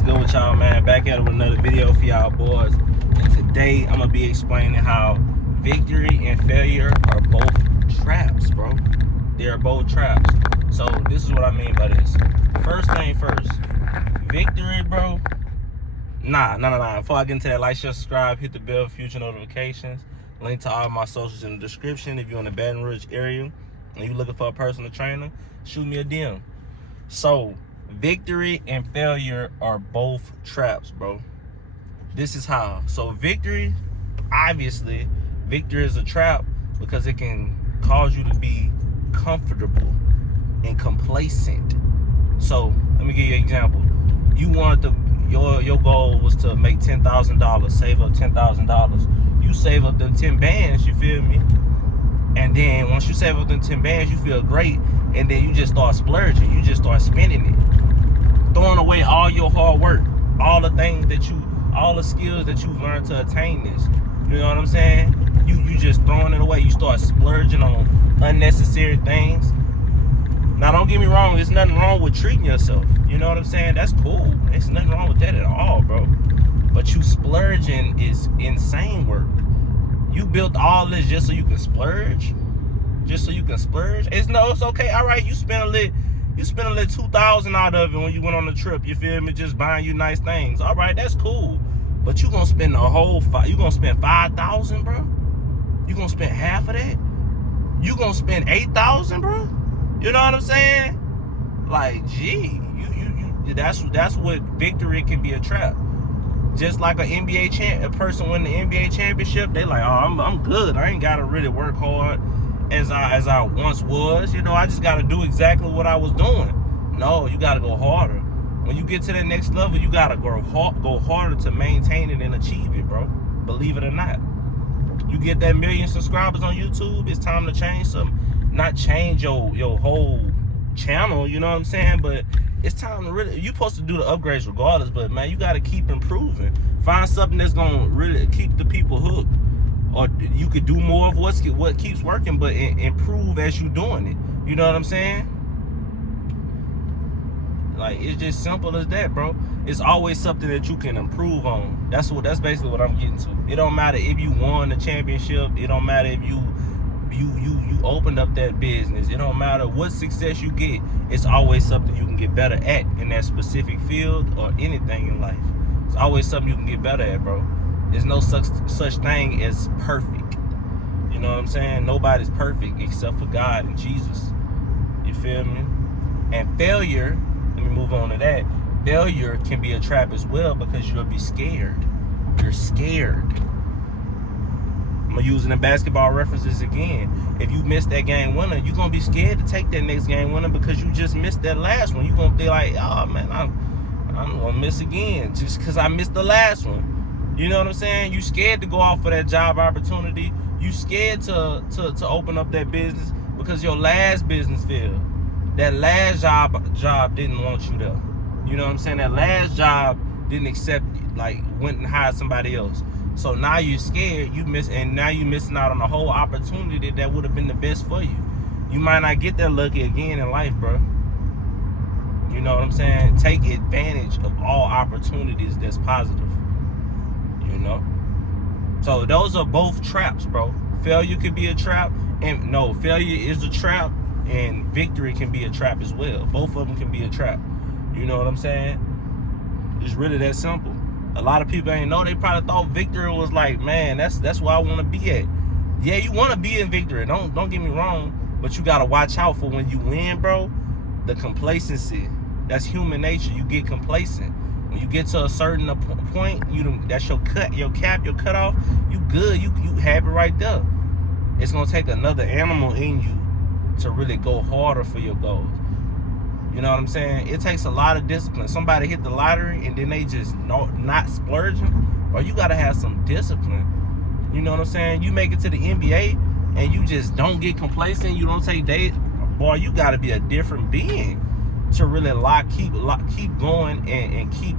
What's good with y'all, man? Back at it with another video for y'all boys. And today I'm gonna be explaining how victory and failure are both traps, bro. They are both traps. So this is what I mean by this. First thing first, victory, bro. Nah. Before I get into that, like, share, subscribe, hit the bell for future notifications. Link to all my socials in the description. If you're in the Baton Rouge area and you're looking for a personal trainer, shoot me a DM. So victory and failure are both traps, bro. This is how. So victory, obviously, victory is a trap because it can cause you to be comfortable and complacent. So let me give you an example. You wanted to, your goal was to make $10,000, save up $10,000. You save up them 10 bands, you feel me? And then once you save up them 10 bands, you feel great, and then you just start splurging. You just start spending it, throwing away all your hard work, all the things that all the skills that you've learned to attain this. You know what I'm saying? You just throwing it away. You start splurging on unnecessary things. Now, don't get me wrong. There's nothing wrong with treating yourself. You know what I'm saying? That's cool. There's nothing wrong with that at all, bro. But you splurging is insane work. You built all this just so you can splurge? Just so you can splurge? It's okay. All right, you spent a little $2,000 out of it when you went on the trip. You feel me? Just buying you nice things. All right, that's cool. But you gonna spend the whole you gonna spend $5,000, bro? You gonna spend half of that? You gonna spend $8,000, bro? You know what I'm saying? Like, gee, that's what victory can be a trap. Just like a person win the NBA championship, they like, oh, I'm good. I ain't gotta really work hard as I once was. You know, I just gotta do exactly what I was doing. No, you gotta go harder. When you get to the next level, you gotta go harder to maintain it and achieve it, bro. Believe it or not. You get that 1 million subscribers on YouTube, it's time to change something. Not change your whole channel, you know what I'm saying? But it's time to really, you're supposed to do the upgrades regardless, but man, you got to keep improving. Find something that's going to really keep the people hooked. Or you could do more of what keeps working, but improve as you're doing it. You know what I'm saying? Like, it's just simple as that, bro. It's always something that you can improve on. That's basically what I'm getting to. It don't matter if you won the championship. It don't matter if you opened up that business. It don't matter what success you get. It's always something you can get better at in that specific field or anything in life. It's always something you can get better at, bro. There's no such thing as perfect. You know what I'm saying? Nobody's perfect except for God and Jesus. You feel me? And failure, let me move on to that. Failure can be a trap as well because you'll be scared. You're scared. I'm using the basketball references again. If you miss that game winner, you're going to be scared to take that next game winner because you just missed that last one. You're going to be like, oh, man, I'm going to miss again just because I missed the last one. You know what I'm saying? You scared to go out for that job opportunity. You scared to open up that business because your last business failed. That last job didn't want you there. You know what I'm saying? That last job didn't accept you, like went and hired somebody else. So now you're scared, and now you're missing out on a whole opportunity that would have been the best for you. You might not get that lucky again in life, bro. You know what I'm saying? Take advantage of all opportunities that's positive. You know? So those are both traps, bro. Failure could be a trap, and no, failure is a trap, and victory can be a trap as well. Both of them can be a trap. You know what I'm saying? It's really that simple. A lot of people ain't know. They probably thought victory was like, man, that's where I want to be at. Yeah, you want to be in victory. Don't get me wrong, but you gotta watch out for when you win, bro. The complacency. That's human nature. You get complacent. When you get to a certain point, that's your cutoff. You good. You happy right there. It's gonna take another animal in you to really go harder for your goals. You know what I'm saying? It takes a lot of discipline. Somebody hit the lottery and then they just not splurging. Or you got to have some discipline. You know what I'm saying? You make it to the NBA and you just don't get complacent. You don't take days. Boy, you got to be a different being to really keep going and keep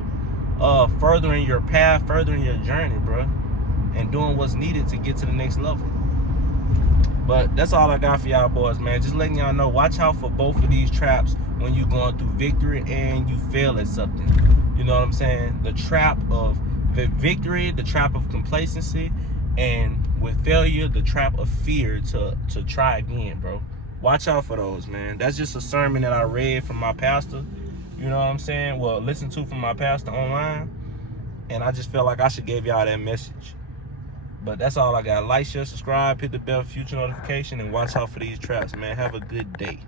furthering your path, furthering your journey, bro. And doing what's needed to get to the next level. But that's all I got for y'all boys, man. Just letting y'all know, watch out for both of these traps when you're going through victory and you fail at something. You know what I'm saying? The trap of victory, the trap of complacency, and with failure, the trap of fear to try again, bro. Watch out for those, man. That's just a sermon that I read from my pastor. You know what I'm saying? Well, listen to from my pastor online. And I just felt like I should give y'all that message. But that's all I got. Like, share, subscribe, hit the bell for future notification, and watch out for these traps, man. Have a good day.